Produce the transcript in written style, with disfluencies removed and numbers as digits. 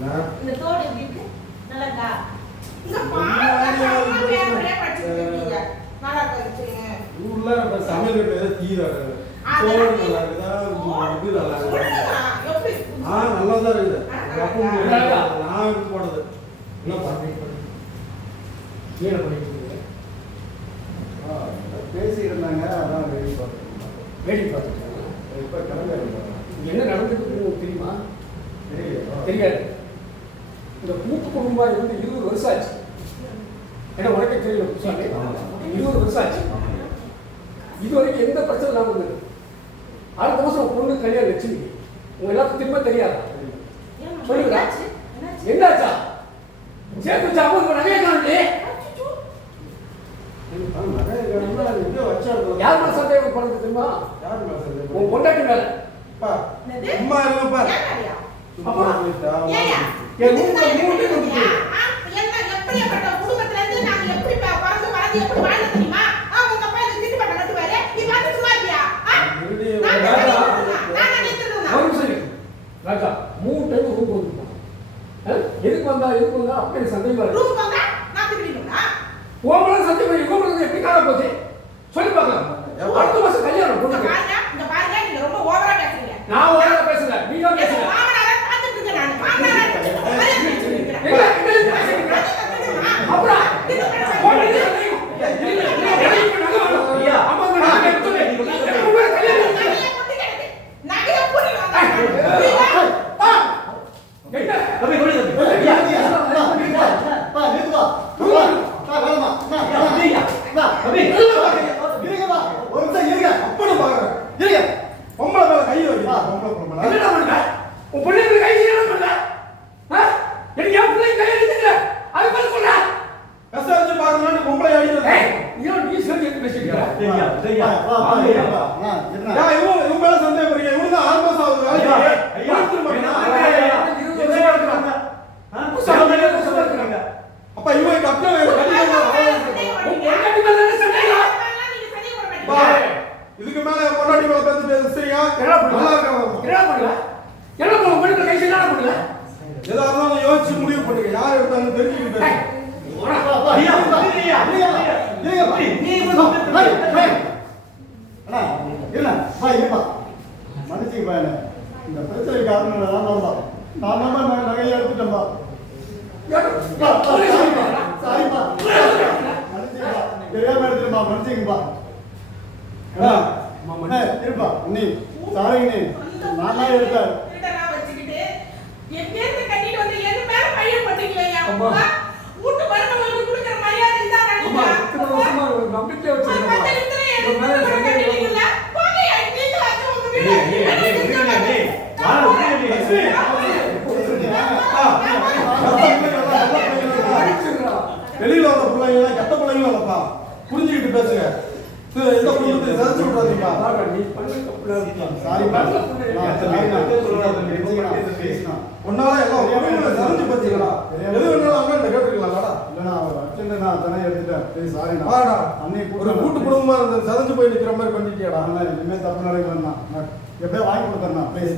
இந்த தோடு எப்படி இருக்கு? நல்லா இருக்கா? இந்த பாருங்க பேப்பரே படிச்சிட்டு இருக்கீங்க. நல்லா இருக்கு. ஊர்ல நம்ம சமையல் கட்டு தீர தோடு நல்லா இருக்குதா? இது நல்லா இருக்குதா? எப்படி? நல்லா தான் இருக்குது. நான் போடுறது. என்ன பண்ணிட்டு கீழே பண்ணிட்டு பேசி இருந்தாங்க அதான் வேடி பார்த்தேன். வேடி பார்த்துட்டாங்க. இப்போ கிளம்பி என்ன நடந்துட்டு உங்களுக்கு தெரியுமா? தெரியாது. இந்த கூட்டு குடும்பம் இருந்து 20 வருஷம் ஆச்சு. ஏன்னா உனக்கே தெரியும் 20 வருஷம் ஆச்சு. இது வரைக்கும் எந்த பிரச்சனை இல்லாமல் இருந்தது. அடுத்த வருஷம் பொண்ணு கல்யாணம் லட்சுமி உங்க எல்லாத்துக்கும் திரும்ப தெரியாதா? சொல்லுங்க. என்னாச்சா? சேர்த்து வச்சா அவங்க நகையை காணலே. யார் மேல சந்தேகம் பண்றது தெரியுமா? உன் பொண்டாட்டி மேல. அம்மா இருப்பா எப்படி குடும்பத்துல இருந்து நாங்க எப்படி பிறந்து வளர்ந்து எப்படி வாழ்ந்து தெரியுமா? உங்க அப்பா இந்த திட்டு பட்ட நட்டுவாரு. நீ பார்த்து சும்மா இருக்கியா? ராஜா 3 டைம் ரூம் வந்துட்டான். எதுக்கு வந்தா அப்படி சந்தேகமா இருக்கு. ரூம் வந்தா நான் திட்டுறீங்களா? ஓமல சந்தேகம் இவங்களுக்கு எப்படி காண போச்சு சொல்லி பார்க்கலாம். அடுத்த மாசம் கல்யாணம் பொண்ணு. இந்த பாருங்க நீங்க ரொம்ப ஓவரா பேசுறீங்க. நான் ஓவரா பேசல. நீங்க பேசுங்க. மாமனார பாத்துட்டு இருக்கேன் நான். மாமனார அப்புறம் இதுக்கு மேல பொண்டாட்டி மேல பேசி சரியா? நல்லா இருக்கா? ஏதா இருந்தாலும் யோசிச்சு முடிவு பண்ணுங்க. யார் எடுத்தாலும் தெரிஞ்சுக்கிட்டு மனுஷங்க இந்த பிரச்சனை காரணம் நான் நகையை எடுத்துட்டேன்பா. சாரிப்பா தெரியாம எடுத்துட்டேன்பா. மனுஷங்கப்பா இருப்பா நீ சாரிங்க நீ நான் எடுத்தேன். நம்பிக்கை வச்சு வெளியில வந்த பிள்ளைங்க கெட்ட பிள்ளைங்க இல்லப்பா. புரிஞ்சுக்கிட்டு பேசுங்க. எந்த குடும்பத்தை சதிச்சு விடாதீங்க. ஒன்னால எல்லாம் சதிச்சு பார்த்தீங்களா? எது வேணாலும் அண்ணன் கேட்டுக்கலாம்டா. இல்லைண்ணா அவர் அர்ச்சனை தானே எடுத்துட்டேன். சாரி அன்னை ஒரு கூட்டு குடும்பமா இருந்து சதிச்சு போய் நிற்கிற மாதிரி பண்ணிட்டியாடா. இனிமேல் தப்பு நடக்கலண்ணா. எப்படியோ வாங்கி கொடுத்தேண்ணா ப்ளீஸ்.